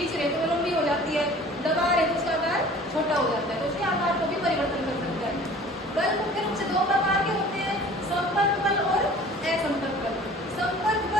खींच रहे तो वो लंबी हो जाती है, दबा रहे तो उसका आकार छोटा हो जाता है, तो उसके आकार को भी परिवर्तन कर सकता है। बल मुख्य रूप से दो प्रकार के होते हैं, संपर्क बल और असंपर्क बल। संपर्क बल